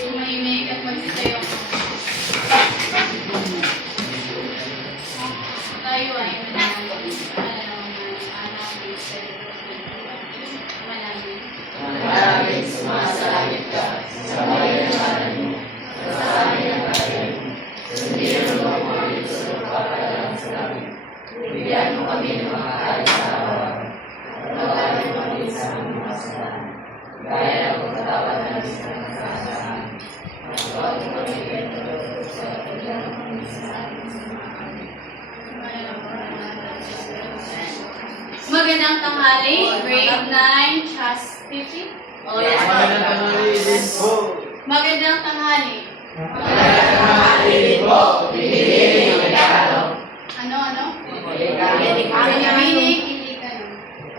Lumahimik at magsitayo. Tayo ay manalangin. Maraming sumasalangit ka sa mayayaman mo, sa amin ang pagkain mo, sundin mo ang mga ito sa pagkakalang sa amin. Bigyan mo kami ng mga kain sa araw-araw, at pagkain mo kami sa aming mga kasalanan, gaya ng pagkatawad na nagsasama sa amin. At huwag mo kami pinatulog sa pagkalang ng kami sa amin. Magandang tanghali, grade 9, chastity. Magandang tanghali din po. Magandang tanghali. Magandang tanghali din po. Pinili ng regalo. Ano? Pinili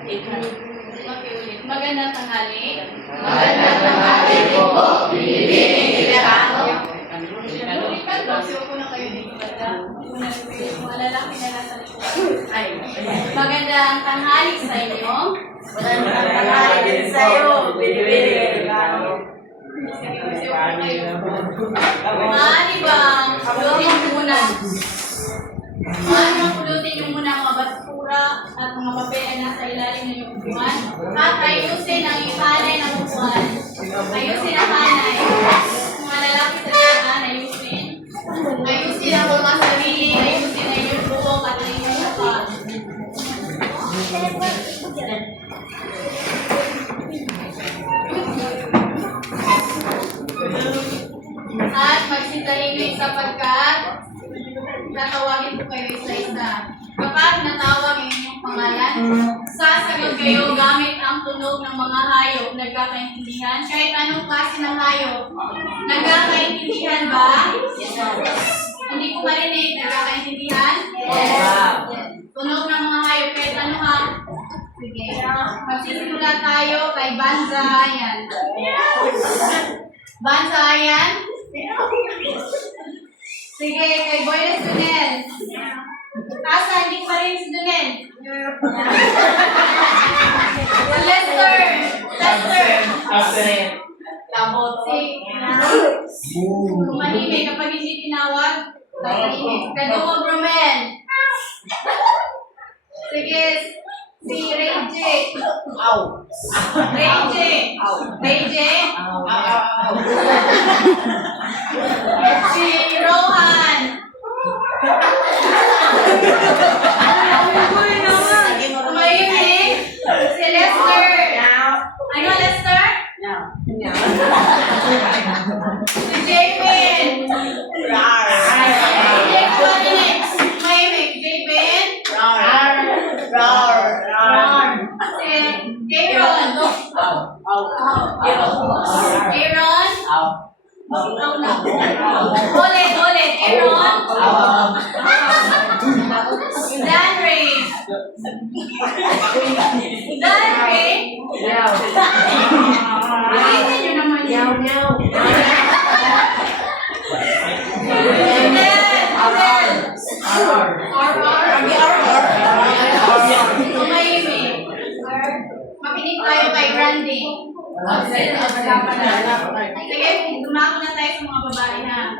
Hindi ka no. Makiulit. Magandang tanghali. Magandang tanghali po. Pinili ng regalo. Kasi ako na kayo dito banda. Mga lalaki na nasa likod. Magandang tanghali sa inyo. Magandang tanghali din sa iyo. Pinili ng regalo. Maaari bang pulutin muna? Maaari bang pulutin yung muna mga basura at mga papel na nasa ilalim ng iyong upuan? At ayusin ang ipanay ng upuan. Ayusin ang hanay. Mga lalaki sa lahat, ayusin. Ayusin ang mga sarili. Ayusin ang iyong buhok at ang iyong mukha. At magsitahimik sapagkat tatawagin ko kayo isa-isa. Kapag natawag ang inyong pangalan, sasagot kayo gamit ang tunog ng mga hayop. Nagkakaintindihan? Kahit anong klase ng hayop. Nagkakaintindihan ba? Hindi ko marinig. Nagkakaintindihan? Tunog ng mga hayop. Kahit ano ha? Sige. Magsisimula tayo kay Banza. Ayan. Banza, ayan. Sige, kay Boyles Dunel. Asa, hindi ko marinig si Dunel. Lester. Labot. Manimik kapag hindi tinawag. Kaduwa Bromel. Sige, si Ray J. Si Rohan. Mayimik. Si Lester. Ano, Lester? Si Jamin. Mayimik. Jamin. Si Aaron. Ulit. Aaron. Danray. Ay, yun naman yun. Makinig tayo kay Randy. Sige, dumako na tayo sa mga babae na.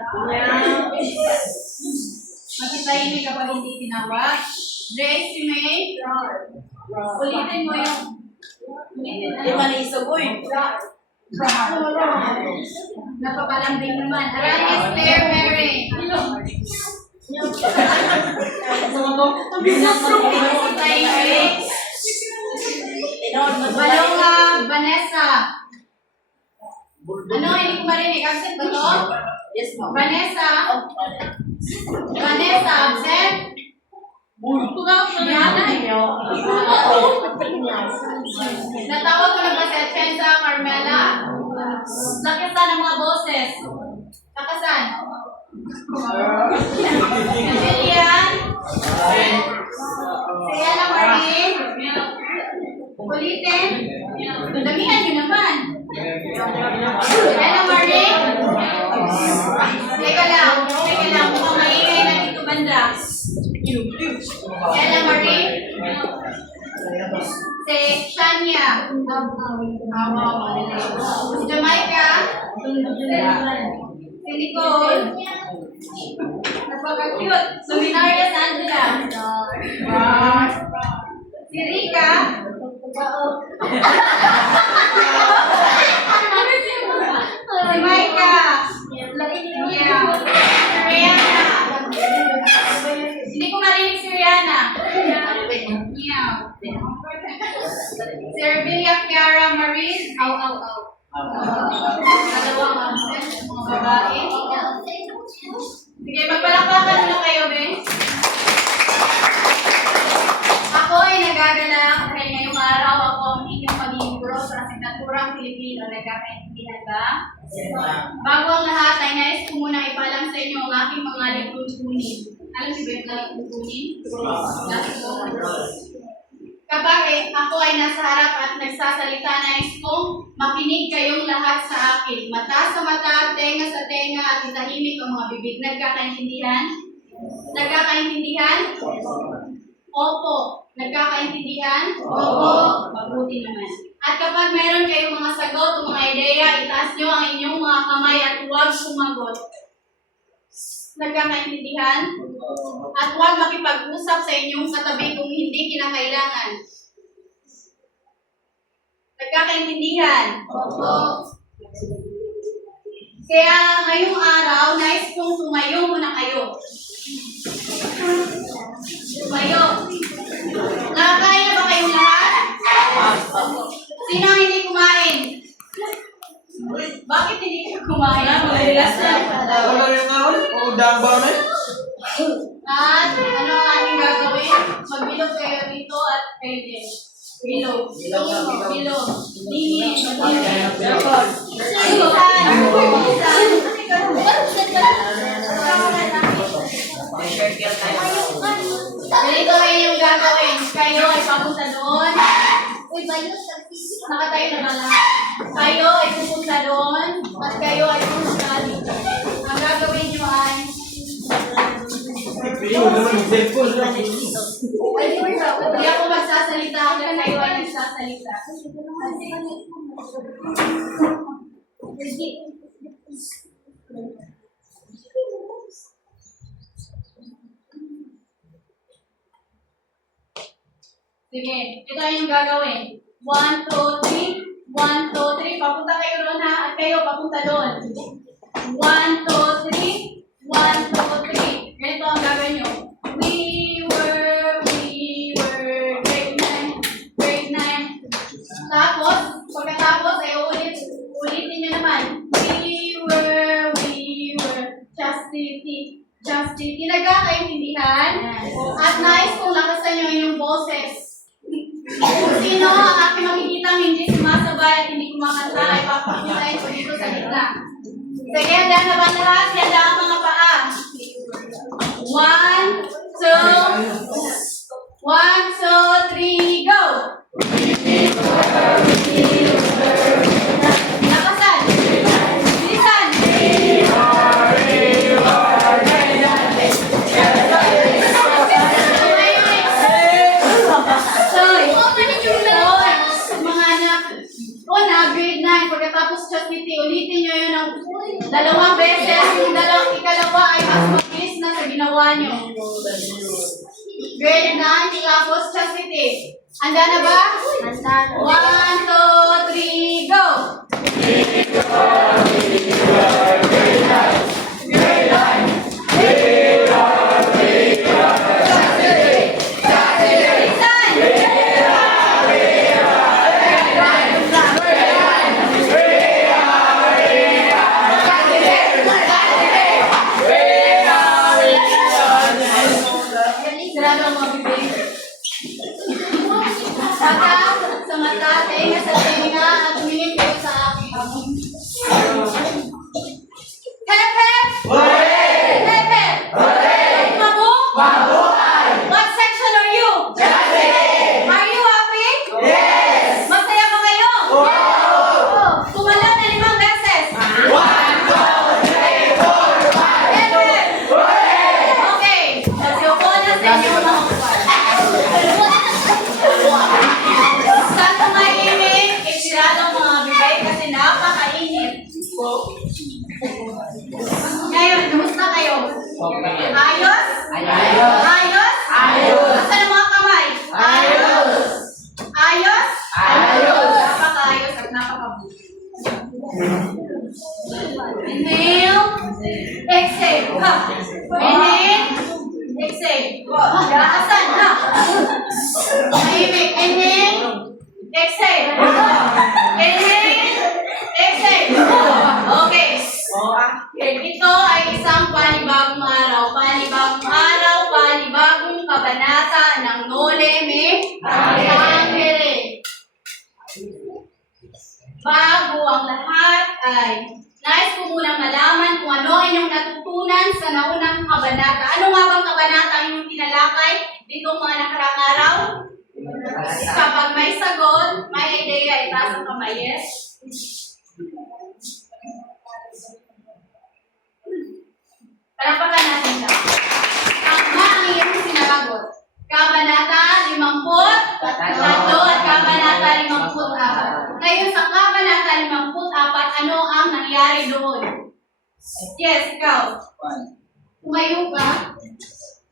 Magkitahimik kapag hindi tinawag. Grace, si May. Ulitin mo yung... Napakalambing naman. Aranis, Claire, Mary. Tahimik. Balonga, Vanessa. Ano, hindi ko marinig. Absent ba to? Yes, ma'am. Vanessa, absent? Natawag ko na ba si Atienza, Carmela? Lakisan ang mga boses. Lakasan. Jillian? Si Ella Marie? Ulitin? Damihan nyo naman. Ella Marie? Teka lang. Mukhang maingay na dito banda. Ella Marie? Si Shania. Si Jamaica. Si Nicole. Napaka-cute. Luminaria Angela. Si Rika. Si Maika. Yeah. Rihanna. Hindi ko marinig si Rihanna. Yeah. Si Erbilia Kiara Marie. Dalawang absent. Mga babae. Sige, magpalakpakan na kayo, be. Ako ay nagagalak dahil ngayong araw ako ang inyong magiging guro sa asignaturang Pilipino. Nagkakaintindihan ba? Bago ang lahat ay nais ko muna ipalam sa inyo ang aking mga lipunin. Alam niyo ba yung lipunin? Kapag ako ay nasa harap at nagsasalita, nais kong makinig kayong lahat sa akin. Mata sa mata, tenga sa tenga, at itahimik ang mga bibig. Nagkakaintindihan? Nagkakaintindihan? Opo. Nagkakaintindihan? Opo. Mabuti naman. At kapag meron kayong mga sagot o mga ideya, itaas nyo ang inyong mga kamay at huwag sumagot. Nagkakaintindihan? At huwag makipag-usap sa inyong katabi kung hindi kinakailangan. Nagkakaintindihan? Opo. Kaya ngayong araw, nais kong tumayo muna kayo. Tumayo. Nakakain na ba kayong lahat? Sino ang hindi kumain? Bakit hindi kayo kumain? At ano ang ating gagawin? Magbilog kayo dito at kayo din. Bilog. Bilog. Dingin. Ganito ay yung gagawin. Kayo ay papunta doon. Nakatayo na ba lahat? Kayo ay pupunta doon at kayo ay pupunta dito. Ang gagawin nyo ay hindi ako magsasalita hanggang kayo ay nagsasalita. Sige, ito yung gagawin. 1, 2, 3. 1, 2, 3. Papunta kayo doon ha. At kayo papunta doon. 1, 2, 3. 1, 2, 3. Ganito ang gagawin nyo. We were grade 9. Grade 9. Tapos, pagkatapos ay ulitin nyo naman. We were chastity. Nagkakaintindihan. At nais kong lakasan nyo yung boses. Kung sino ang aking makikita hindi sumasabay at hindi kumakanta ay papakitain ko dito sa gitna. Sige, handa na ba lahat? Handa ang mga paa. 1, 2, 3, go! Lakasan! Bilisan! Mga anak, grade 9, pagkatapos chastity, ulitin nyo yun ng dalawang beses. Yung ikalawa ay mas mabilis na sa ginawa nyo. Grade 9, tapos chastity. Handa na ba? Handa na. 1, 2, 3, go! Sa mata, tenga sa tenga, at tumingin kayo sa akin. Ngayon, kumusta kayo? Ayos? Ayos. Ayos? Ayos. Asan ang mga kamay? Ayos. Ayos? Ayos. Napaka-ayos at napaka-buti. Inhale. Exhale. Ha. Inhale. Exhale. Lakasan. Ha. Tahimik. Inhale. Exhale. Inhale. Exhale. Okay. Ito ay isang panibagong araw. Panibagong araw, panibagong kabanata ng Nole Me Tangere. Bago ang lahat ay nais ko munang malaman kung ano ang inyong natutunan sa naunang kabanata. Ano nga bang kabanata ang inyong tinalakay ditong mga nakaraang araw? Kapag may sagot, may idea, itaas ang kamay. Yes? Palapakan natin siya. Tama ang iyong sinagot. Kabanata 53 at Kabanata 54. Ngayon sa Kabanata 54, ano ang nangyari doon? Yes, ikaw. Tumayo ka.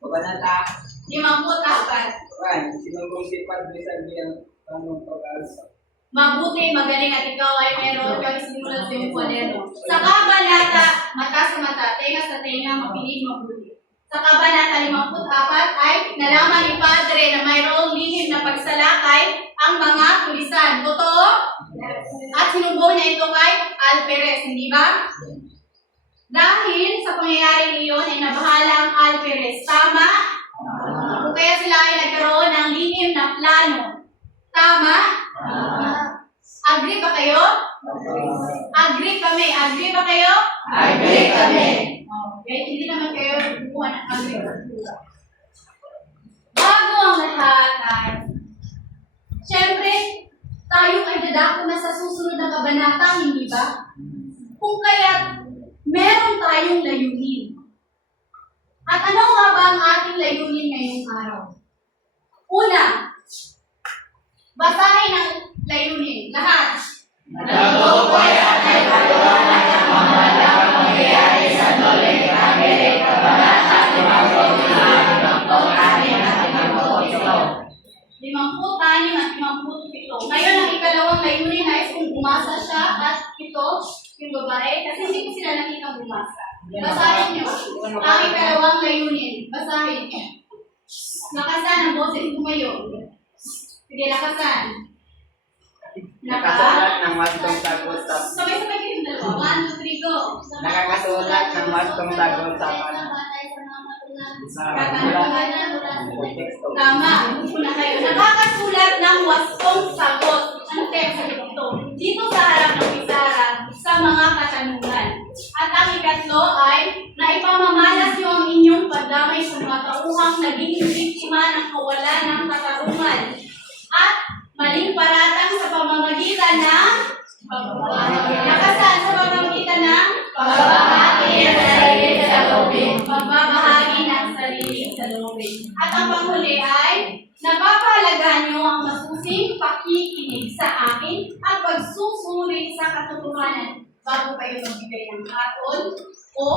Kabanata 54. Sinubong sipag bisan biyang tanong pag-asa. Mabuti, magaling at ikaw ay meron kang sinulat sa iyong kwaderno. Sa Kabanata, mata sa mata, tenga sa tenga, mapinig mabuti. Sa Kabanata 54 ay nalaman ni Padre na mayroong lihim na pagsalakay ang mga tulisan. Totoo? At sinubo niya ito kay Alperes, hindi ba? Dahil sa pangyayari iyon ay nabahala ang Alperes. Tama? O kaya sila ay nagkaroon ng lihim na plano. Tama? Agree ba kayo? Agree kami. Agree ba kayo? Agree kami. Okay, hindi naman kayo bukuha ng agree. Bago ang lahat ay, syempre, tayo ay dadako na sa susunod na kabanata, hindi ba? Kung kaya, meron tayong layunin. At ano nga ba ang ating layunin ngayong araw? Una, basahin ang layunin. Lahat. Nagbubuhay at nagpatuloy ang mga pangyayari sa Nole Me Tangere, Kabanata 55 at 57. 56 at 57. Ngayon, ang ikalawang layunin ay kung umasa siya at ito, yung babae, kasi hindi ko sila nakita umasa. Basahin niyo. Ang ikalawang layunin. Basahin niyo. Lakasan ang boses tumayo. Sige, lakasan. Nakasulat ng wastong sagot sa Sabay-sabay kayo yung dalawa. 1, 2, 3, go. Nakakasulat ng wastong sagot sa Tama. Una kayo. Nakakasulat ng wastong sagot. Ano tayo sa dito? Dito sa harap ng pisara sa mga katanungan. At ang ikatlo ay naipamamalas niyo ang inyong pagdamay sa mga tauhang naging biktima ng kawalan ng katarungan. At maling paratang sa pamamagitan ng lakasan sa pamamagitan ng pagbabahagi ng sarili sa loobin. Pagbabahagi ng sarili sa loobin. At ang panghuli ay napapahalagaan niyo ang masusing pakikinig sa akin at pagsusuri sa katotohanan bago kayo magbigay ng hatol o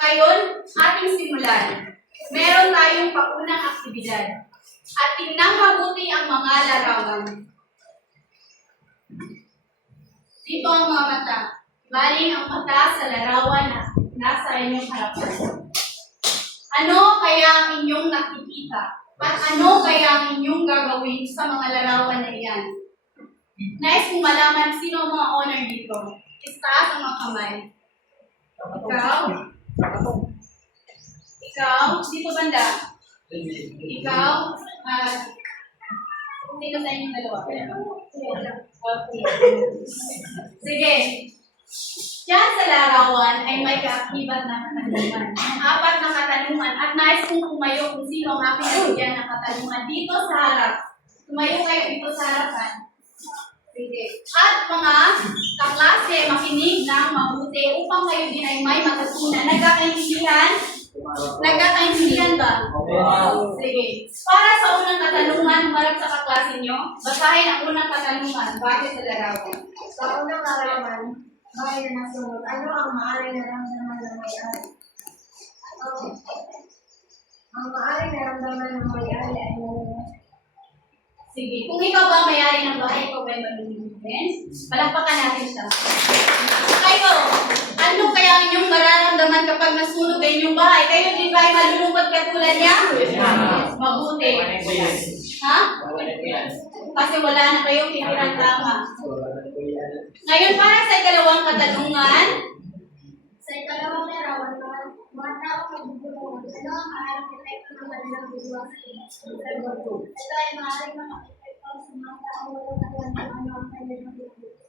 Ngayon, ating simulan. Meron tayong paunang aktibidad. At tingnan mabuti ang mga larawan. Dito ang mga mata. Baling ang mata sa larawan na nasa inyong harapan. Ano kaya ang inyong nakikita? At ano kaya ang inyong gagawin sa mga larawan na iyan? Nais kong malaman sino ang mga honor dito. Istaas ang mga kamay. Ikaw? Ikaw? Dito banda? Ikaw? Sino sa inyong dalawa? Sige. Diyan sa larawan ay may kaakibat na katanungan. Ang 4 na katanungan. At nais kong tumayo kung sino ang aking nabigyan ng katanungan dito sa harap. Tumayo kayo dito sa harapan. Sige. At mga kaklase, makinig ng mabuti upang kayo din ay may matutunan. Nagkakaintindihan? Nagkakaintindihan ba? Sige. Para sa unang katanungan, humarap sa kaklase nyo, basahin ang unang katanungan base sa larawan. Sa unang larawan, bahay na nasunod, ano ang maaaring naramdaman ng may-ari? Ang maaaring naramdaman ng may-ari ay Sige, kung ikaw ba may-ari ng bahay, ikaw ba yung malulungin? Palakpakan natin siya. Kayo, ano kaya ang inyong mararamdaman kapag nasunog ang inyong bahay? Kayo din ba ay malulungkot katulad niya? Mabuti. Ha? Kasi wala na kayong tinirang tama. Ngayon, para sa ikalawang katanungan, sa ikalawang larawan, mga tao magbubulungan. Ano ang maaaring epekto ng kanilang bubuwang sa ito ay maaaring makapekto sa mga tao walang alam kung ano ang kanilang bubuwang.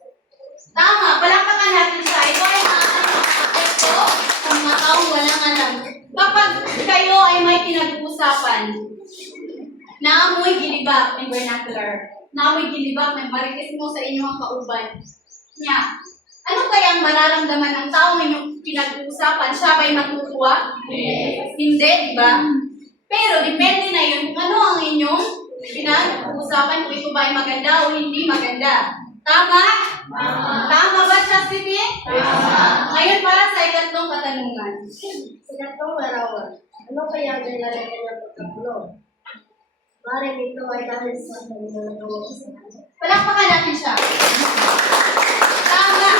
tama, palakpakan natin siya. Ito ay maaaring makapekto sa mga taong walang alam. Kapag kayo ay may pinag-uusapan, naamoy gilibak, may vernacular. Naamoy gilibak, may marites mo sa inyong kauban. Nya, ano kaya ang mararamdaman ng taong inyong pinag-uusapan? Siya ba'y matutuwa? Hindi, di ba? Pero depende na yun kung ano ang inyong pinag-uusapan, kung ito ba ay maganda o hindi maganda. Tama? Tama ba, Chastity? Ngayon para sa ikatlong katanungan. Sa ikatlong larawan, ano kaya ang dahilan ng kanyang pagkakulong? Maaaring ito ay dahil sa kanilang nagawa sa kanya. Palakpakan natin siya. Tama.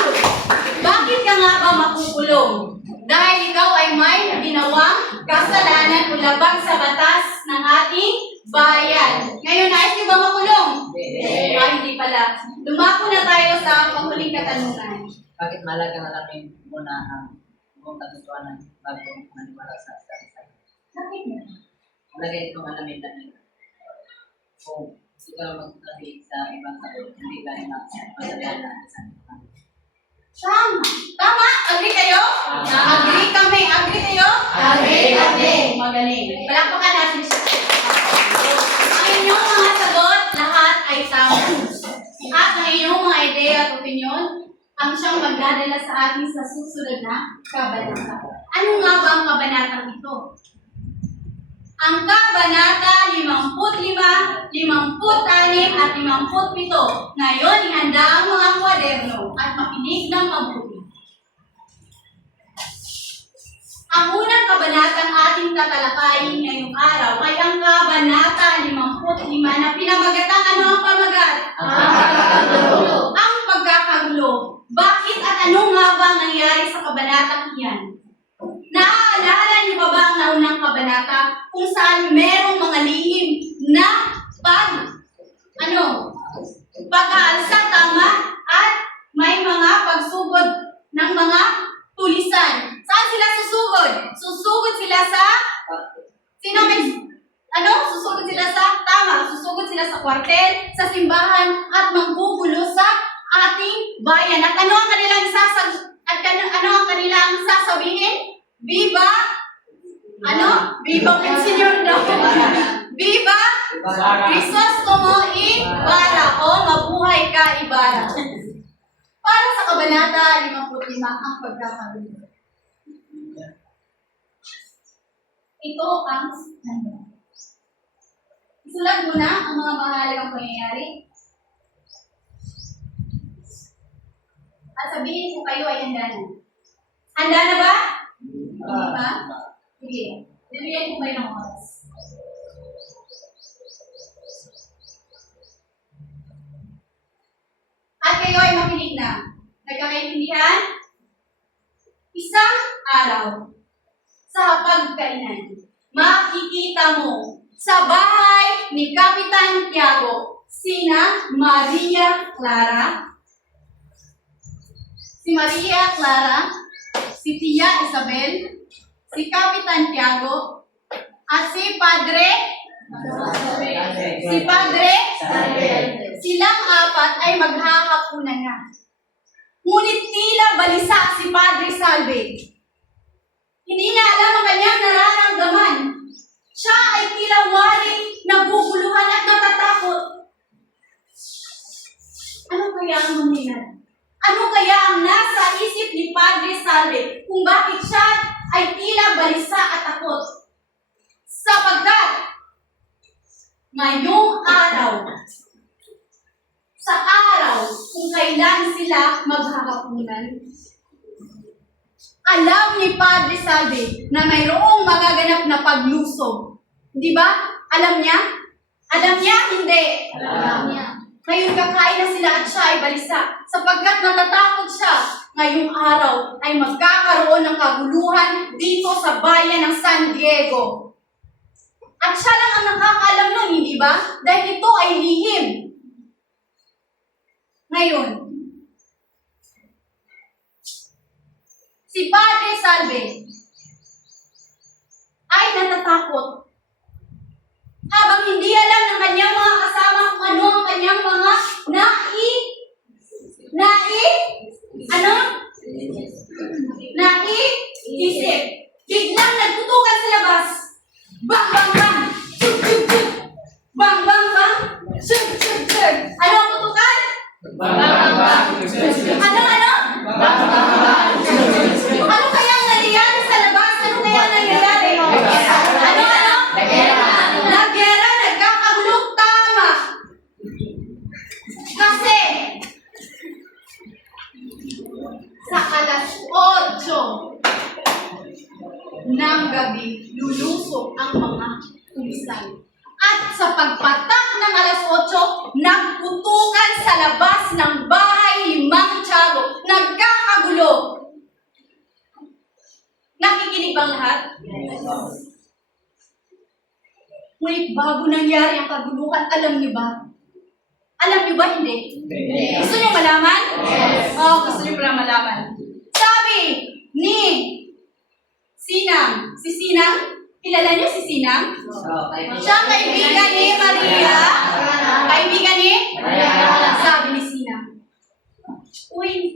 Bakit ka nga ba makukulong? Dahil ikaw ay may ginawang kasalanan o labag sa batas ng ating bayan. Ngayon, nais niyo ba makulong? Hindi pala. Dumako na tayo sa panghuling katanungan. Bakit mahalaga na namin muna ang buong katotohanan bago maniwala sa isa? Bakit mo? Mahalaga itong alamin na kung ikaw magsasabi sa ibang tao, hindi ka na masabihan na sa Tama. Tama? Agree kayo? Agree kami. Agree kayo? Magaling. Palakpakan natin siya. Ang inyong mga sagot, lahat ay tama. At ang inyong mga ideya at opinion, ang siyang magdadala sa atin sa susunod na kabanata. Ano nga ba ang kabanatang ito? Ang kabanata 55, 56 at 57. Ngayon, ihanda ang mga kwaderno at makinig ng mabuti. Ang unang kabanatang ating tatalakayin ngayong araw ay ang kabanata 55 na pinamagatang ano ang pamagat? Ang pagkakagulo. Bakit at ano nga ba ang nangyari sa kabanatang iyan? Naaalala niyo ba ang naunang kabanata kung saan merong mga lihim na pag-aalsa, tama? At may mga pagsugod ng mga tulisan. Saan sila susugod? Susugod sila sa... Susugod sila sa... Tama, susugod sila sa kwartel, sa simbahan, at manggugulo sa ating bayan. At ano ang kanilang sasabihin? Viva? Viva Monsignor daw. Viva? Crisostomo Ibarra. O mabuhay ka, Ibarra. Para sa kabanata 55 ang pagkakagulo. Ito ang nandun. Isulat muna ang mga mahalagang pangyayari. At sabihin ko kayo ay handa na. Handa na ba? Hindi ba? Sige. Nabigyan ko kayo ng oras. At kayo ay makinig na. Nagkakaintindihan? Isang araw sa hapagkainan, makikita mo sa bahay ni Kapitan Tiago sina Maria Clara, si Tia Isabel, si Kapitan Tiago, at si Padre, silang apat ay maghahapunan na. Ngunit tila balisa si Padre Salve. Hindi niya alam ang kanyang nararamdaman. Siya ay tila waling naguguluhan at natatakot. Ano kaya ang mangyayari? Ano kaya ang nasa isip ni Padre Salve kung bakit siya ay tila balisa at takot? Sapagkat ngayong araw, sa araw kung kailan sila sila maghahapunan. Alam ni Padre Salvi na mayroong magaganap na paglusob. Di ba? Alam niya? Alam niya? Hindi. Alam niya. Ngayon kakain na sila at siya ay balisa. Sapagkat natatakot siya, ngayong araw ay magkakaroon ng kaguluhan dito sa bayan ng San Diego. At siya lang ang nakakaalam nun, hindi ba? Dahil ito ay lihim. Ngayon, si Padre Salve ay natatakot habang hindi alam ng kanyang mga kasama kung ano ang kanyang mga naiisip. Biglang nagtutukan sa labas. Bang, bang, bang! Chug, chug, chug! Bang, bang, bang! Chug, chug, chug! Ano ang tutukan? Ano? Ano kaya ang nangyayari sa labas? Ano kaya ang nangyayari? Ano? Nagyera, nagkakagulong, tama. Kasi, sa alas 8 ng gabi, lulusok ang mga pulisan. At sa pagpatak ng alas 8, nagputukan sa labas ng bahay ni Mang Tiago. Nagkakagulo. Nakikinig bang lahat? Ngunit bago nangyari ang kaguluhan, alam niyo ba? Alam niyo ba hindi? Gusto niyo malaman? Yes. Gusto niyo pala malaman. Sabi ni Sinang. Si Sinang? Kilala niyo si Sinang? Siya ang kaibigan ni Maria. Kaibigan ni? Sabi ni Sinang. Uy,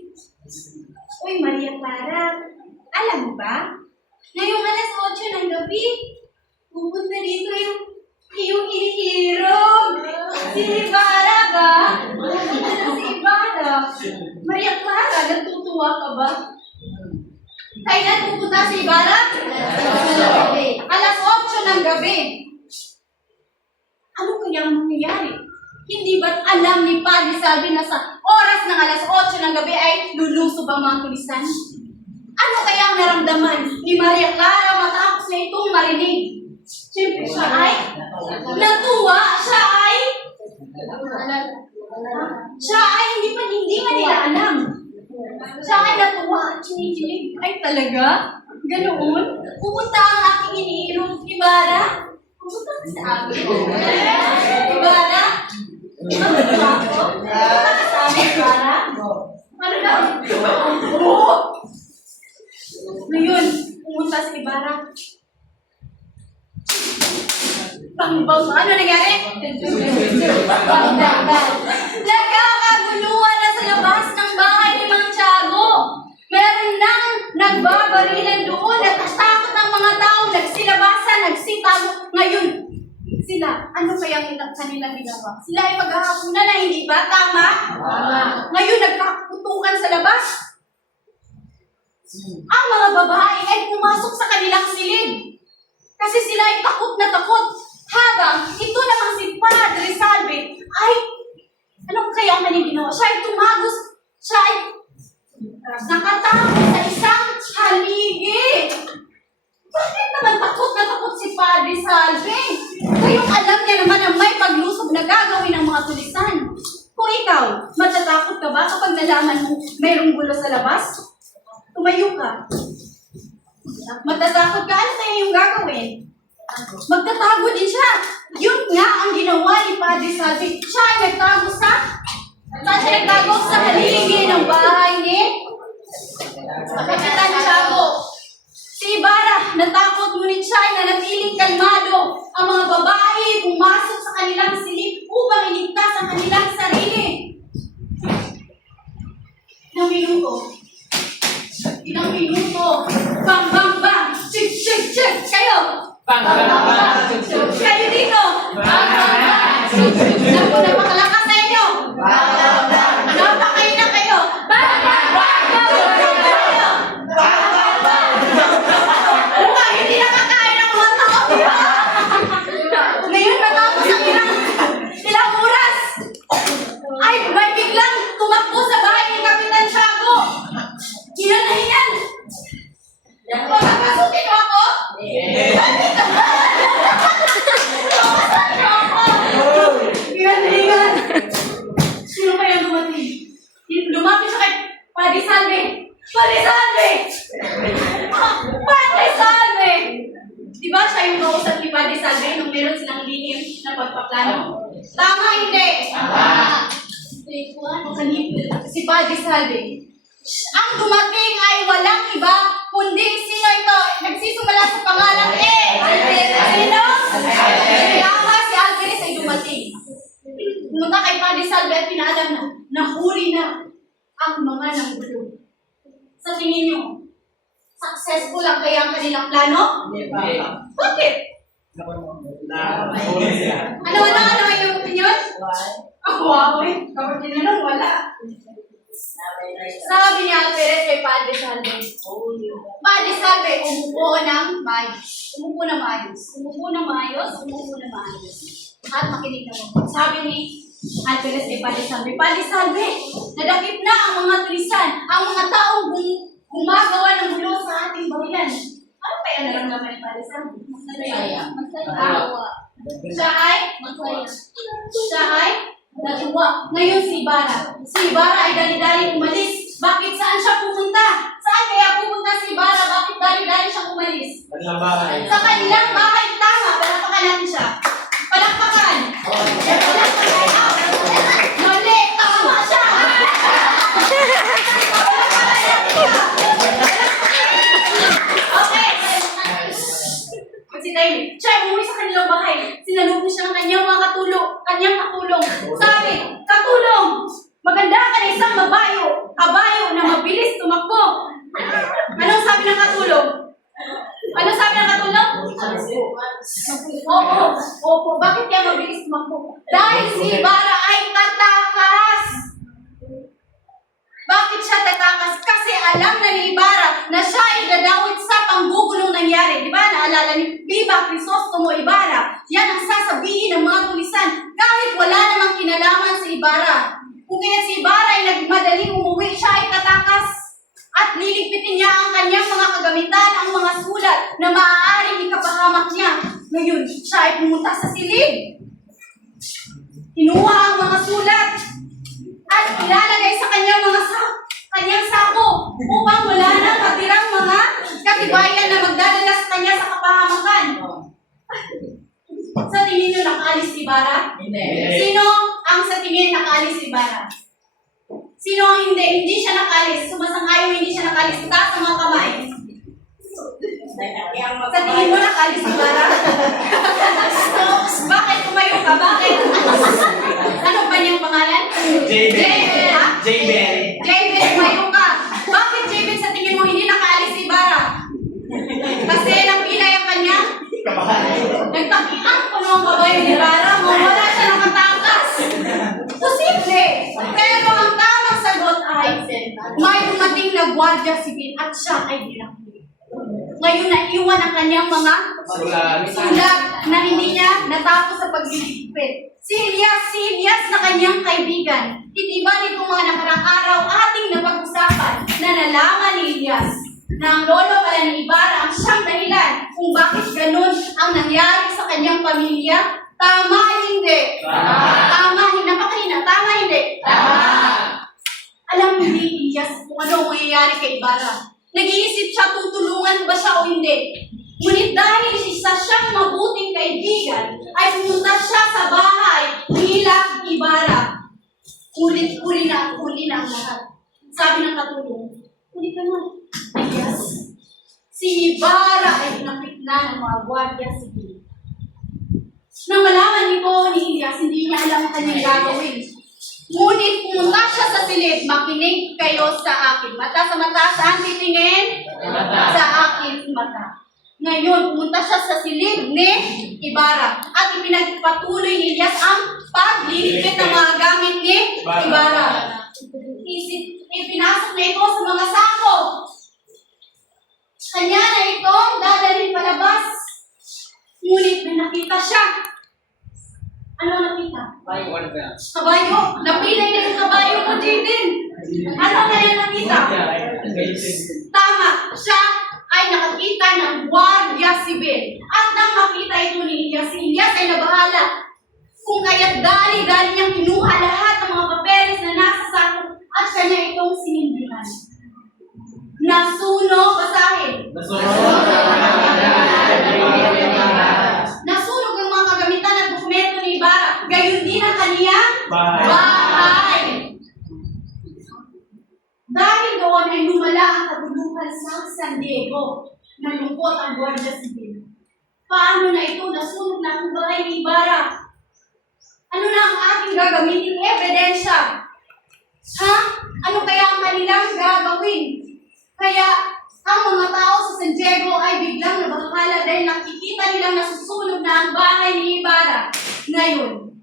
Maria Clara, alam mo ba? Ngayong alas 8 ng gabi, pupunta dito yung hinihirog. Si Ibarra ba? Pupunta na si Ibarra. Maria Clara, natutuwa ka ba? Kailan pupunta si Ibarra? Alas 8 ng gabi. Ano kaya ang mangyayari? Hindi ba't alam ni Padre Salvi na sa oras ng alas 8 ng gabi ay lulusob ang mga tulisan? Ano kaya ang naramdaman ni Maria Clara matapos na itong marinig? Siyempre siya ay natuwa, siya ay hindi man nila alam. Siya ay natuwa at kinikilig. Ay talaga? Ganoon? Pupunta ang aking iniirong Ibarra? Pupunta ka sa akin? Ibarra? Pupunta ako? Pupunta ka sa akin, Ibarra? Ano na? Oo! Ngayon, pumunta si Ibarra. Ano nangyari? Nagkakaguluhan na sa labas ng bahay ni Mang Tiago. Meron nang nagbabarilan doon, natatakot ng mga tao, nagsilabasan, nagsitago. Ngayon, sila, ano kaya ang kanila ginawa? Sila ay maghahapunan na, hindi ba? Tama? Ngayon, nagkakutukan sa labas. Ang mga babae ay pumasok sa kanilang silid. Kasi sila ay takot na takot. Habang ito namang si Padre Salvi ay, ano kaya ang kanyang ginawa? Siya ay tumagos. Siya ay nakatapos sa isang haligi. Bakit naman takot na takot si Padre Salvi? Kayong alam niya naman na may paglusob na gagawin ng mga tulisan. Kung ikaw, matatakot ka ba kapag nalaman mo mayroong gulo sa labas? Tumayo ka. Matatakot ka, ano kaya yung gagawin? Magtatago din siya. Yun nga ang ginawa ni Padre Salvi. Siya ay nagtago saan siya nagtago? Sa haligi ng bahay ni Kapitan Tiago. Si Ibarra, natakot ngunit siya ay nanatiling kalmado. Ang mga babae pumasok sa kanilang silid upang iligtas ang kanilang sarili. Ilang minuto. Bang, bang, bang. Chik, chik, chik. Kayo. Kayo dito. Napakalakas sa inyo. Napakain na kayo. Mukhang hindi nakakain ang mga tao. Ngayon matapos ang ilang oras ay may biglang tumakbo sa bahay ni Kapitan Padre Salve! Padre Salve! Di ba siya yung kausap ni Padre Salve nung meron silang lihim na pagpaplano? Tama, hindi? Tama. Si Padre Salve. Ang dumating ay walang iba, kundi sino ito? Nagsisimula sa pangalang Alvarez. Sino? Tama, si Alvarez ay dumating. Pumunta kay Padre Salve at pinaalam na nahuli na ang mga nanggulo. Sa tingin niyo, successful ang kaya ang kanilang plano? Bakit? Ano ang iyong opinion? Wow, kapag tinanong, wala. Sabi ni Alvarez kay Padre Salve, Padre Salve, umupo ng maayos. Umupo ng maayos. At makinig na mo. Sabi ni Alvarez kay Padre Salve, Padre Salve, nadakip na ang mga tulisan, ang mga taong gumagawa ng gulo sa ating bayan. Ano ba yung naramdaman ni Padre Salve? Masaya. Siya ay natuwa. Ngayon si Ibarra. Si Ibarra ay dali-dali umalis. Bakit? Saan siya pupunta? Saan kaya pupunta si Ibarra? Bakit dali-dali siya umalis? Sa kanilang bahay. Tama. Palakpakan natin siya. Palakpakan. Mali. Tama siya. Okay. Siya ay umuwi sa kanilang bahay. Sinalubong siya ng kanyang katulong. Sabi, katulong, maganda ka na isang kabayo na mabilis tumakbo. Anong sabi ng katulong? Opo. Bakit kaya mabilis tumakbo? Dahil si Ibarra ay tatakas. Bakit siya tatakas? Kasi alam na ni Ibarra na siya ay dadawit sa panggugulong nangyari. Di ba? Naalala ni Viva Crisostomo Ibarra. Yan ang sasabihin ng mga tulisan kahit wala namang kinalaman si Ibarra. Kung kaya si Ibarra ay nagmadaling umuwi, siya ay tatakas. At liligpitin niya ang kanyang mga kagamitan, ang mga sulat na maaaring ikapahamak niya. Ngayon, siya ay pumunta sa silid. Kinuha ang mga sulat at ilalagay sa kanyang sako upang wala nang matirang mga katibayan na magdadala sa kanya sa kapahamakan. Sa tingin nyo nakaalis si Ibarra? Hindi. Sino ang sa tingin nakaalis si Ibarra? Sino ang hindi? Hindi siya nakaalis. Sumasang-ayon hindi siya nakaalis. Taas ang mga kamay. Sa tingin mo nakaalis si Ibarra? Bakit tumayo ka? Bakit? Ano ba niyang pangalan? Jaybel. Ha? Jaybel, tumayo ka. Bakit Jaybel sa tingin mo hindi nakaalis si Ibarra? Kasi napilay ang kanyang nagtakihan ko ng kabayo ni Ibarra. Wala siya nakatakas. Posible. Pero ang tamang sagot ay may dumating na gwardiya sibil at siya ay dinakli. Ngayon naiwan ang kanyang mga sulat na hindi niya natapos sa pagliligpit. Si Elias na kanyang kaibigan. Hindi ba nitong mga nakarang araw ating napag-usapan na nalaman ni Elias na ang lolo pala ni Ibarra ang siyang dahilan kung bakit ganun ang nangyari sa kanyang pamilya? Tama, hindi? Tama, napakahina. Tama, hindi? Alam ni Elias kung ano ang mangyayari kay Ibarra. Nag-iisip siya, tutulungan ba siya o hindi? Ngunit dahil isa siyang mabuting kaibigan, ay pumunta siya sa bahay nila Ibarra. Ulit-uli na ang lahat. Sabi ng katulong, ulit ka na. Elias, si Ibarra ay pinakit na ng mga gwardiya sibil. Nang malaman nito ni Elias, hindi niya alam ang kanyang gagawin. Ngunit pumunta siya sa silid, makinig kayo sa akin. Mata sa mata, saan titingin? Sa akin mata. Ngayon, pumunta siya sa silid ni Ibarra at ipinagpatuloy ni Elias ang pagliligpit ng mga gamit ni Ibarra. Ipinasok na ito sa mga sako. Kanya na itong dadalhin palabas. Ngunit may nakita siya. Ano nakita? Kabayo. Napilay na yung kabayo mo, Jaden. Ano na yung nakita? Tama. Siya ay nakakita ng gwardiya sibil. At nang makita ito ni Elias, si Elias ay nabahala. Kung kaya't dali-dali niyang kinuha lahat ng mga papeles na nasa sako at kanya itong sinindihan. Nasunog, basahin. Nasunog ang mga kagamitan at dokumento ni Ibarra. Gayon din ang kaniyang bahay. Dahil doon ay lumala ang kaguluhan sa San Diego. Nalungkot ang Guardia Civil. Paano na ito? Nasunog na ang bahay ni Ibarra. Ano na ang ating gagamitin ebidensya? Ha? Ano kaya ang kanilang gagawin? Kaya ang mga tao sa San Diego ay biglang nabahala dahil nakikita nilang nasusunog na ang bahay ni Ibarra. Ngayon,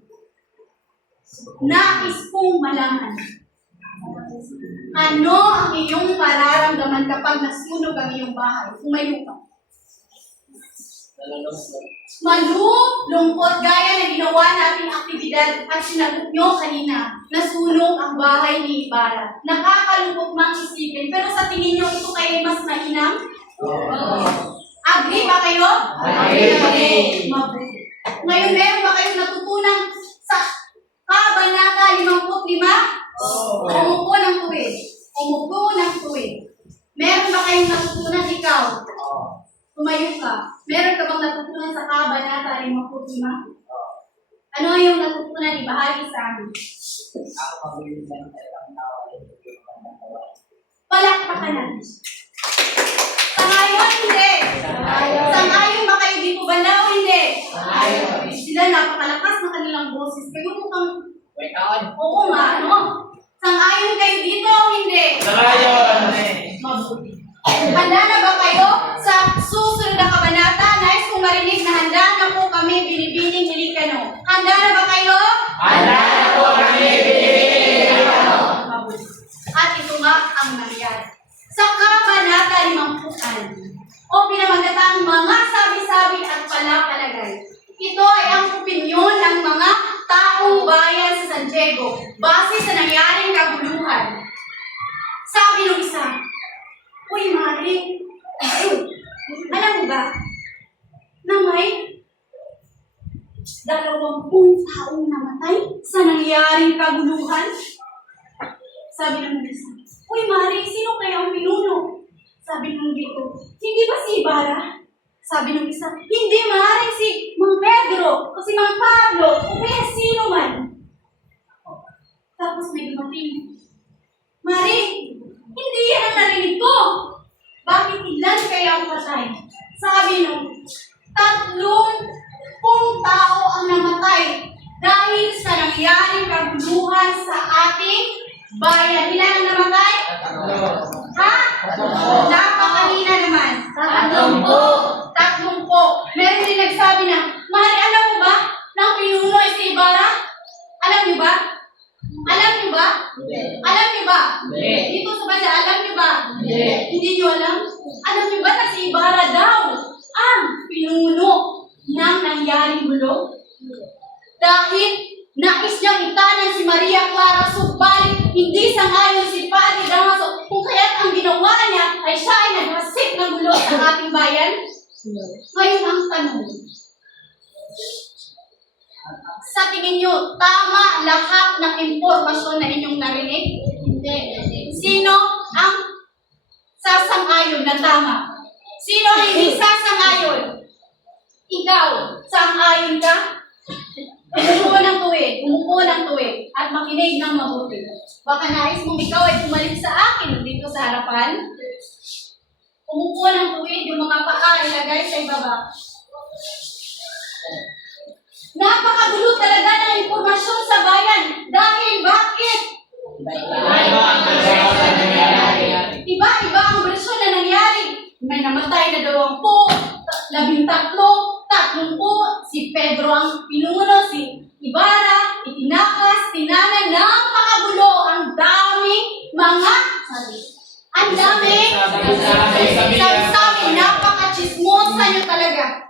nais kong malaman. Ano ang iyong mararamdaman kapag nasunog ang iyong bahay? Umayo ka. Malulungkot gaya ng ginawa nating aktibidad at sinagot nyo kanina. Nasunog ang bahay ni Ibarra. Nakakalungkot mang isipin, pero sa tingin nyo ito kayo mas mainam? Agree ba kayo? Agree. Mabuti. Ngayon, meron ba kayong natutunan sa Kabanata 55? Umupo ng tuwid. Umupo ng tuwid. Meron ba kayong natutunan ikaw? Tumayo ka. Meron ka bang natutunan sa Kabanata 55? Ano yung natutunan? Ibahagi sa amin. Palakpakan natin. Sangayon, hindi. Sangayon ba kayo dito balaw? Hindi. Sila napakalakas ng kanilang boses. Kayo mukhang oo nga, no? Sangayon kayo dito o hindi? Mabuti. Handa na ba kayo sa susunod na kabanata? Nais kong marinig na handa na po kami binibining Ilikano. Handa na ba kayo? Handa na po kami binibining Ilikano. Mabuti. At ito nga ang nangyari. Sa Kabanata 50 o pinamagatang mga sabi-sabi at palapalagay. Ito ay ang opinyon ng mga taong bayan sa San Diego base sa nangyaring kaguluhan. Sabi ng isa, uy, Mari, alam mo ba na may 20 taong namatay sa nangyaring kaguluhan? Sabi ng isa, uy, Mari, sino kaya ang pinuno? Sabi ng dito, hindi ba si Ibarra? Sabi ng isa, hindi, Mari, si Mang Pedro o si Mang Pablo o kaya sino man. Tapos may dumating, Mari, hindi yan ang narinig ko. Bakit ilan kaya ang patay? Sabi nung, 30 tao ang namatay dahil sa nangyaring kaguluhan sa ating bayan. Ilan ang namatay? Ha? Napakanina naman. 30 po. Meron din nagsabi na, Mari, alam mo ba nang pinuno ay si Ibarra? Alam niyo ba? Alam niyo ba? Alam niyo ba? Dito sa bansa, alam niyo ba? Hindi niyo alam? Alam niyo ba na si Ibarra daw ang pinuno ng nangyaring gulo? Dahil nais niyang itanan si Maria Clara, subalit hindi sangayon si Padre Damaso kung kaya't ang ginawa niya ay siya ay naghasik ng gulo sa ating bayan. Ngayon ang tanong, sa tingin niyo, tama lahat ng impormasyon na inyong narinig? Hindi. Sino ang sasang-ayon na tama? Sino ang hindi sasang-ayon? Ikaw, sang-ayon ka? Umupo ng tuwid, at makinig ng mabuti. Baka nais mong ikaw ay pumalit sa akin dito sa harapan. Umupo ng tuwid, yung mga paa ilagay sa ibaba. Napakagulo talaga ng impormasyon sa bayan. Dahil bakit? Iba-iba ang bersyon na nangyari. May namatay na 20, 13, 30, si Pedro ang pinuno, si Ibarra, itinakas, tinanan, napakagulo. Ang daming mga ang daming sabi-sabi, napaka-chismosa nyo talaga.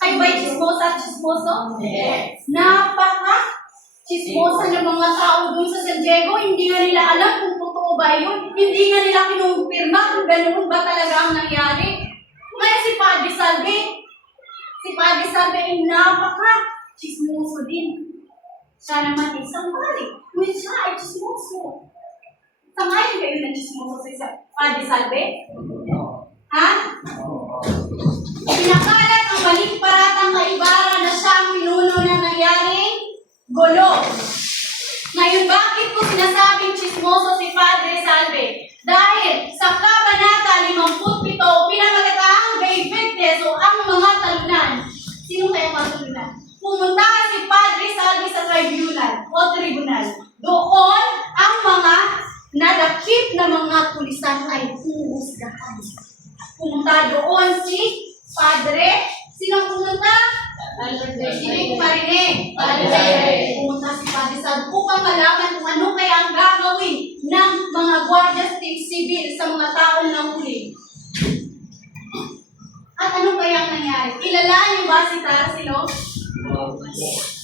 Kayo ba'y chismosa at chismoso? Yes. Napaka-chismosa ng mga tao dun sa San Diego. Hindi nga nila alam kung totoo ba yun. Hindi nga nila kinumpirma kung ganoon ba talaga ang nangyari. Ngayon si Padre Salve ay napaka-chismoso din. Siya naman isang pari. Ngunit siya ay chismoso. Sangayon kayo na chismoso sa isa. Padre Salve? Ha? Pinakalat ang balik paratang kaibara na siya ang pinuno na nangyaring gulo. Ngayon, bakit ko sinasabing chismoso si Padre Salve? Dahil sa Kabanata 57, pinamagataang Gaibigtes o ang mga talunan. Sino kaya mga talunan? Pumunta si Padre Salve sa tribunal. Doon, ang mga nadakip na mga pulisan ay pumusgahan. Pumunta doon si Padre. Sino pumunta? Hindi ko marinig. Pumunta si Padre Salve upang malaman kung ano kaya ang gagawin ng mga Guardia Civil sa mga taong nahuli. At ano kaya ang nangyari? Kilala niyo ba si Tarsilo?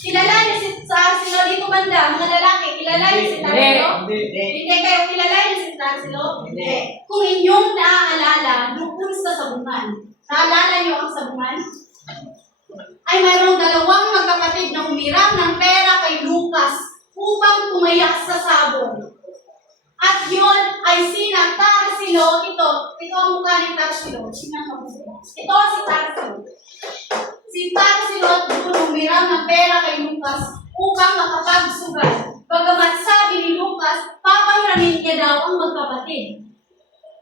Kilala niyo si Tarsilo dito banda, mga lalaki? Kilala niyo si Tarsilo? Hindi kayo kilala niyo si Tarsilo? Hindi. Kung inyong naaalala, doon sa sabungan. Naalala niyo ang sabungan? Ay mayroong dalawang magkapatid na humiram ng pera kay Lucas upang tumayak sa sabong. At yun ay sina Tarsilo. Ito ang mukha ni Tarsilo. Ito si Tarsilo. Si Tarsilo at doon humiram ng pera kay Lucas upang makapagsugal. Bagamat sabi ni Lucas, papahiramin niya daw ang magkapatid.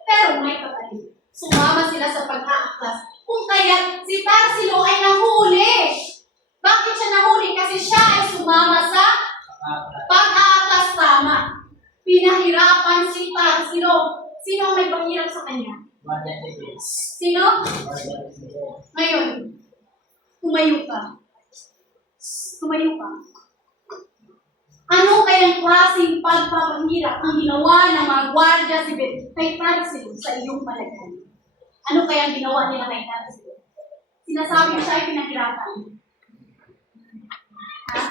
Pero may kapatid. Sumama sila sa pag-aakas. Kung kaya si Tarsilo ay nahuli. Bakit siya nahuli? Kasi siya ay sumama sa pag-aakas tama. Pinahirapan si Tarsilo. Sino ang may panghirap sa kanya? Sino? Ngayon, tumayo ka. Tumayo ka. Ano kayang klaseng pagpapahirap ang ginawa ng mga Guardia Civil kay Tarsilo sa iyong palagay? Ano kaya ang ginawa nila kay Tarsilo? Sinasabi siya ay pinahirapan. Ha?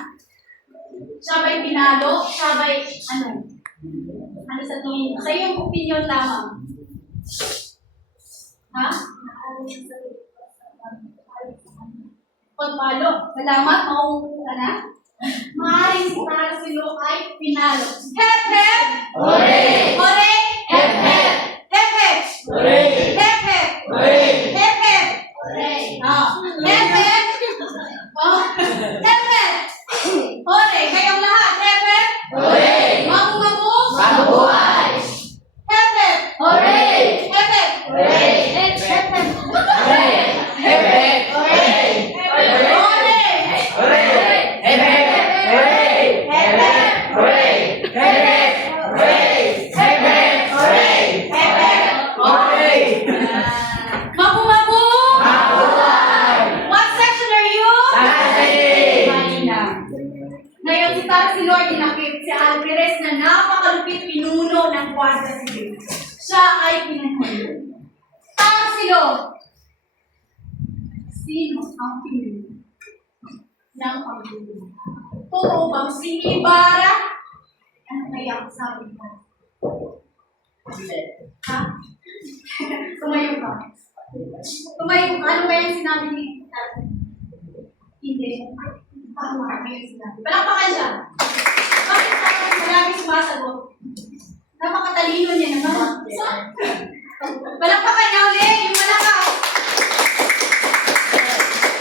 Siya ba'y pinalo? Siya ba'y ano? Ano sa tingin mo? Sa iyong opinion lamang. Ha? Pagpalo. Salamat, mauupo ka na. Maaaring si Tarsilo ay pinalo. Hep, hep! Hooray! Hooray! Hep, hep! Hep, hep! Hooray! Hep, hep! Hooray! Hep, hep! Hooray! Hep, hep! Hep, hep! Hooray! Kayong lahat, hep, hep! Hooray! Mabu-mabu! Mabuhay! Hep, hep! Hooray! Hep, hep! Hooray! Hep, hep! Hooray! Hep, hep! Hooray! Hooray! Hooray! Hep, hep! Hooray! Hep, hep! Hooray! Hep, hep! Hooray! Hep, hep! Hooray! Hep, hep! Hooray! Mabu-mabu! Mabuhay! What section are you? Sasayin! Manila. Ngayon si Tarsilo ay dinakip si Alvarez na napakalupit pinuno ng Guardia Civil. Siya ay pinahuli. Tarsilo! Sino ang pinuno ng pagbulo? Totoo bang si Ibarra? Ano kaya ang sabi ka? Ha? Tumayo ka. Tumayo ka. Ano kaya ang sinabi ni Tarsilo? Hindi. Tama ka yung sinabi. Palakpakan siya. Bakit tayo marami sumasagot? Napakatalino niya naman. Palakpakan niya ulit. Yung palakpak.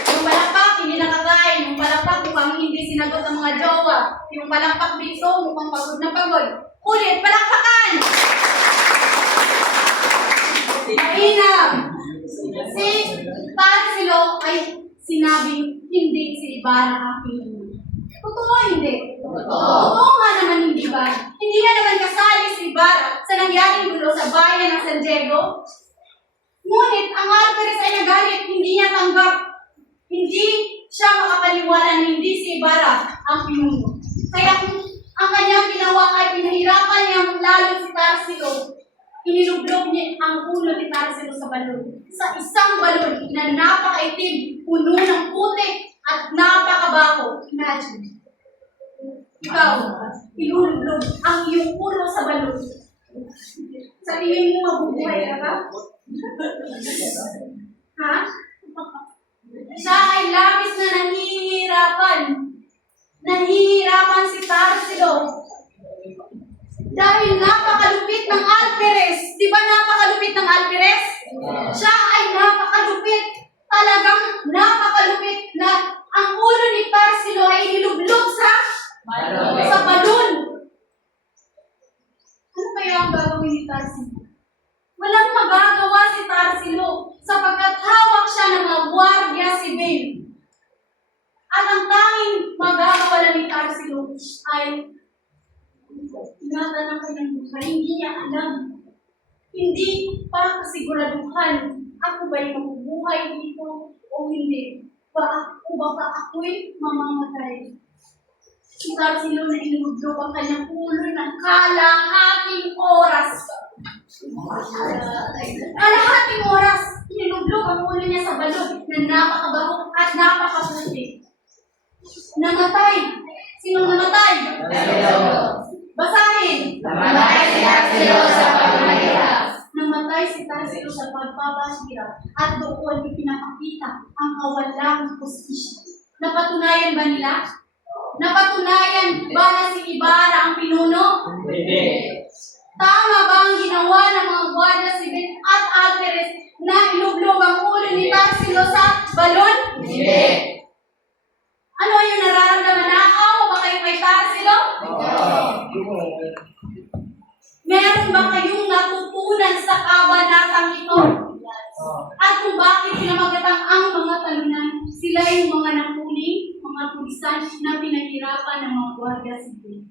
Yung palakpak, hindi nakakain. Yung palakpak, mukhang hindi sinagot ng mga jowa. Yung palakpak dito, mukhang pagod na pagod. Ulit, palakpakan! Mainam! Si Tarsilo ay sinabing hindi si Ibarra ang pinuno. Totoo hindi? Totoo nga naman hindi ba? Hindi na naman kasali si Ibarra sa nangyaring gulo sa bayan ng San Diego. Ngunit ang Alvarez ay nagalit, hindi niya tanggap. Hindi siya makapaniwala na hindi si Ibarra ang pinuno. Kaya kung ang kanyang ginawa ay pinahirapan niya lalo si Tarsilo, inilublog niya ang ulo ni Tarsilo sa balon. Sa isang balon na napakaitim, puno ng putik at napakabaho. Imagine. Ikaw, ilulublog ang iyong ulo sa balon. Sa tingin mo mabubuhay ka ba? Ha? Siya ay labis na nahihirapan. Nahihirapan si Tarsilo. Dahil napakalupit ng Alperes. Di ba napakalupit ng Alperes? Siya ay napakalupit. Talagang napakalupit na ang ulo ni Tarsilo ay nilublog sa balon. Ano kaya ang gagawin ni Tarsilo? Walang magagawa si Tarsilo sapagkat hawak siya ng mga Guardia Civil. At ang tanging magagawa lang ni Tarsilo ay ingatan ng kanyang buhay. Hindi niya alam. Hindi pa kasiguraduhan ako ba'y mabubuhay dito o hindi. Baka ako'y mamamatay. Si Tarsilo na inulog ang kanyang ulo ng kalahating oras. Kalahating oras, inulog ang ulo niya sa balon na napakabaho at napakaputi. Namatay. Sinong namatay? Basahin. Namatay si Tarsilo sa pagmamahirap. Namatay si Tarsilo sa pagpapahirap at doon ipinapakita ang kawalang hustisya. Napatunayan ba nila? Napatunayan ba na si Ibarra ang pinuno? Hindi. Tama ba ang ginawa ng mga Guardia Civil at Alperes na ilublog ang ulo ni Tarsilo sa balon? Hindi. Ano yung nararamdaman na? Awa ba kayo kay Tarsilo? Meron ba kayong natutunan sa kabanatang ito? At kung bakit pinamagatang ang mga talunan, sila yung mga napuli, mga pulisan na pinahirapan ng mga Guardia Civil.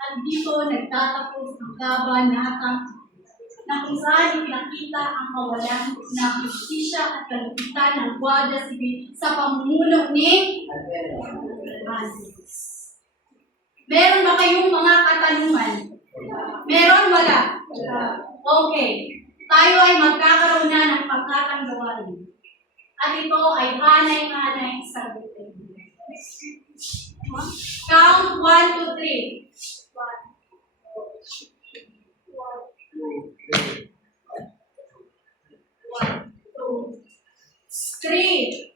At dito nagtatapos ang kabanatang na kung saan ipinakita ang kawalan ng justisya at kalupitan ng Guardia Civil sa pamumuno ni Francis. Meron ba kayong mga katanungan? Meron? Wala? Okay. Tayo ay magkakaroon na ng pagkatanggawain. At ito ay hanay-hanay sa buhay. Count 1, 2, 3. 1, 2, 3.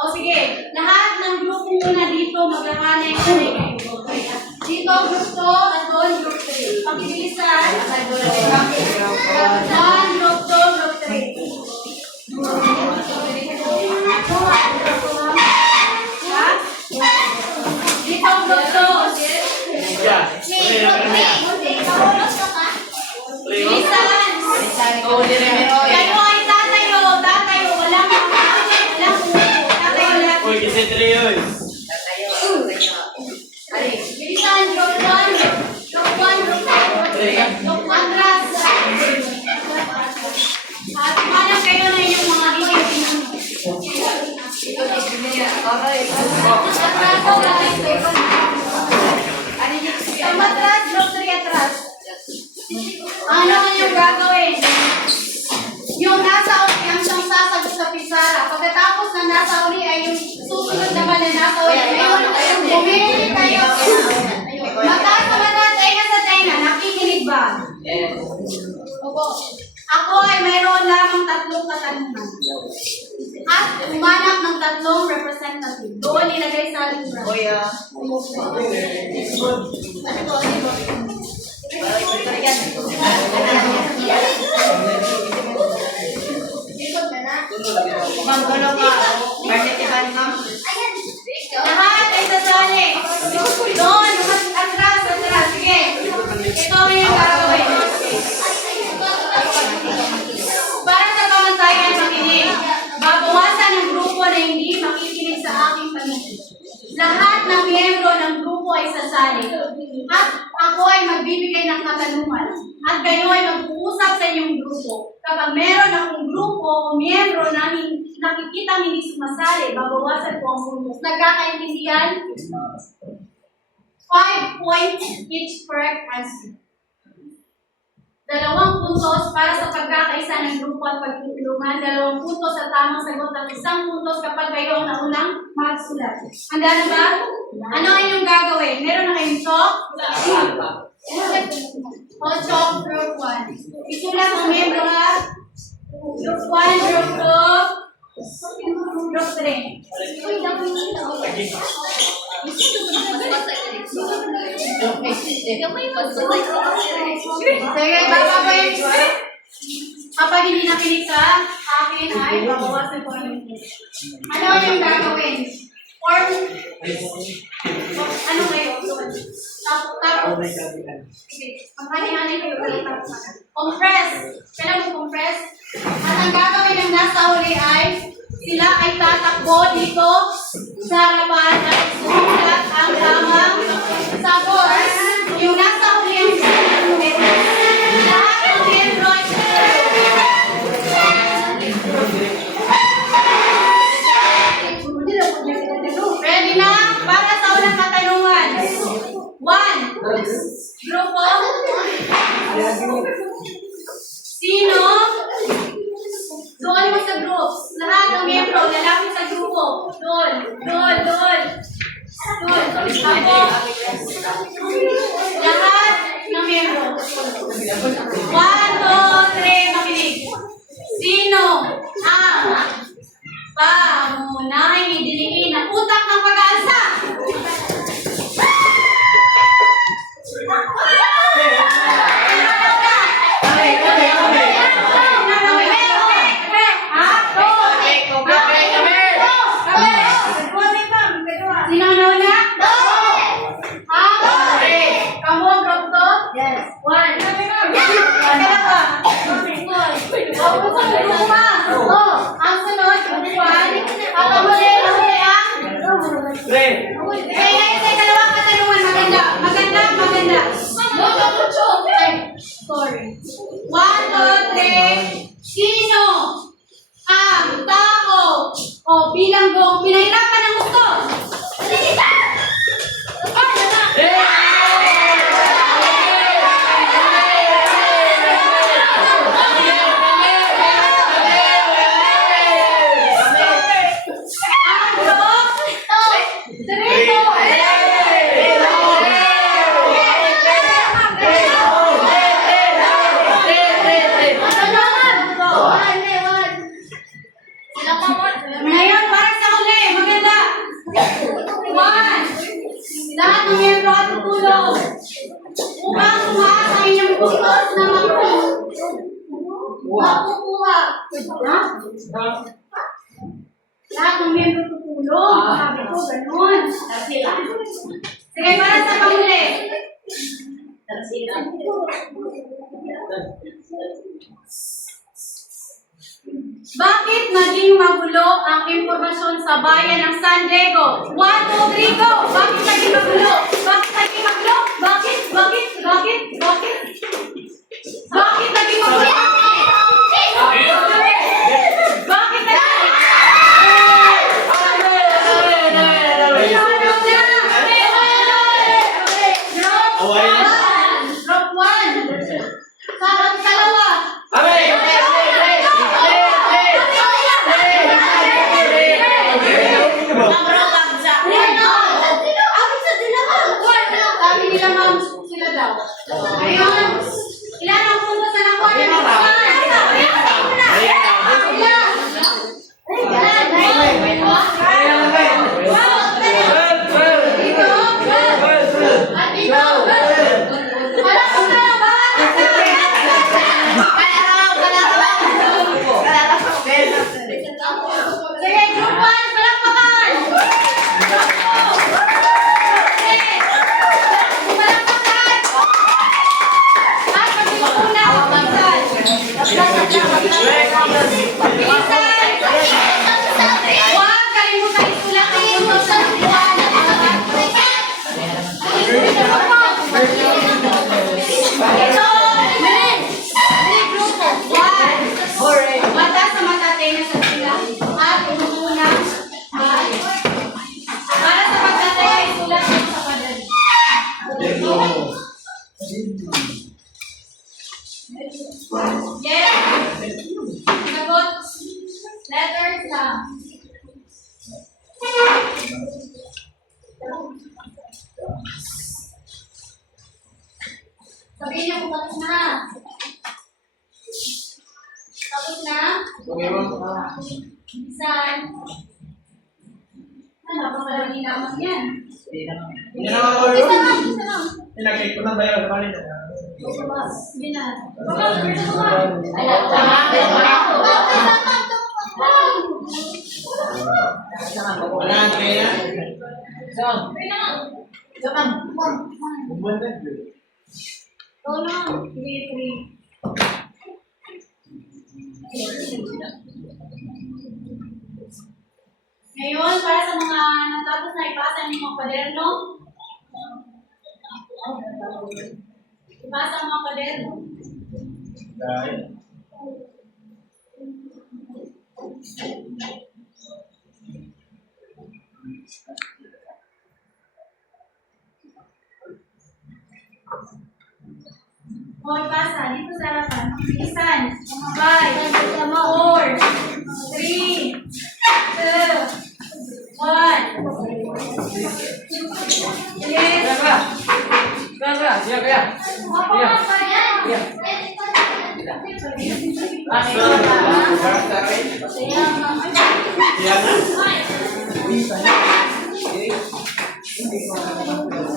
O sige, lahat ng grupo muna dito maghahanay-hanay kayo. Dito group 2 at doon group 3. Pagbibilisan. 1, group 2, group 3. Ha? Dito group 2. Bilisan. Kayo ay tatayo. Tatayo. Walang tatayo lang. Uy, kasi 3 yun. Bilisan, group 1, group 1, group 2, group 1, atras. At manang kayo na yung mga itin. Atras, atras, group 3, atras. Ano yung gagawin? Yung nasa uli ang siyang sasagot sa pisara. Pagkatapos na nasa uli ay yung susunod naman na nasa uli. Ngayon, bumili kayo. Mataas sa mataas, tainga sa tainga. Nakikinig ba? Opo. Ako ay mayroon lamang 3 katanungan. At umanap ng 3 representative. Doon ilagay sa libra. Lahat ay sasali. Doon, atras. Sige. Ito yung gagawin. Para sa pamantayan makinig, babawasan ng grupo na hindi makikinig sa aking paningin. Lahat ng miyembro ng grupo ay sasali. At ako ay magbibigay ng katanungan. At kayo ay mag-uusap sa inyong grupo. Kapag meron akong grupo o miyembro na nakikita hindi sumasali, babawasan ko ang puntos. Nagkakaintindihan? 5 points each correct answer. 2 puntos para sa pagkakaisa ng grupo at pagtutulungan, 2 puntos sa tamang sagot at 1 puntos kapag kayo ang naunang magsulat. Handa na ba? Ano ang inyong gagawin? Meron na kayong chalk? O chalk group 1. Isulat ang membro ha? Group 1, group 2, Group 3. Sige, kapag hindi nakinig sa akin ay babawasan ko yung ano yung gagawin? Ano kayo? Tapos, maghani-hani kayo. Compress. Kailan mo compress? At ang gagawin ng nasa huli ay sila ay tatakbo dito sa harapan at sumulat ang tamang sagot. Yung nasa huli ang lahat ng membro ay ready na para sa unang katanungan. 1. Grupo. Sino? Doon mo sa groups. Lahat ng membro, lalapit sa grupo. Doon. Ako. Lahat ng membro. 1, 2, 3, makinig. Sino ang pamunahin idiliin ang utak ng pag-asa? Sino na una? Kamu, group 2? Yes. 1. Ang sunod, group 1. Ang huli ang dalawang katanungan. Maganda. Sorry. 1, 2, 3. Sino ang tao o bilanggong pinahirapan ng gusto? Ngayon, para sa huli, maganda. 1. Lahat ng membro at tutulong upang tumaas ang inyong pusos na makukuha. Lahat ng membro tutulong. Sabi ko, ganun. Sige, para sa panghuli. Bakit naging magulo ang impormasyon sa bayan ng San Diego? 1, 2, 3, go! Bakit naging magulo? Bakit naging magulo? Bakit naging magulo? Bakit Drop 1. Sarang kalawa. Sabi nila ma'am, sila daw. Ngayon, ilan ang punto sa nakuha niya? Sige, group 1, palakpakan! Huwag kalimutan isulat ang puntos sa buwan. Ito, grupo. 1. Mata sa mata, tenga sa sila. At unang para sa pagtataya, isulat mo sa padali. Yes. Sagot. Letters lang. Sabihin niyo kung tapos na. Tapos na? Bisan. Ano, napakalamig naman yan. Hindi na ako Isa yun. lang, isa lang. Pinagkait ko ng bayaw sa kanila. Sige na. Baka, ito ba? Ala, Wala ang kaya. Ngayon, para sa mga natapos na ipasa ng mga kwaderno, ipasa ang mga kwaderno. Dahil. O, ipasa. Dito sa harapan. Bilisan. 5, 4, 3, 2, 1. Bilis.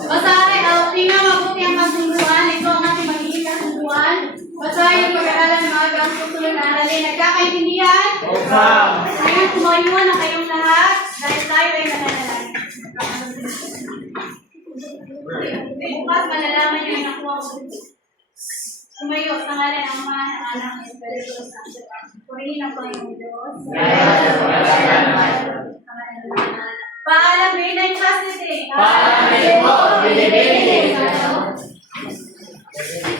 Basahin, tingnan mabuti ang kasunduan. Ito ang ating magiging kasunduan. Basahin, pag-aralan ng mga ang susunod na aralin. Nagkakaintindihan? Ngayon, tumayo na kayong lahat dahil tayo ay nananalangin. Bukas, malalaman niyo yung nakuha ko. Tumayo sa ngalan ng Ama, ng Anak, ng Espiritu Santo. Purihin ang Panginoong Diyos. Paalam, grade 9 class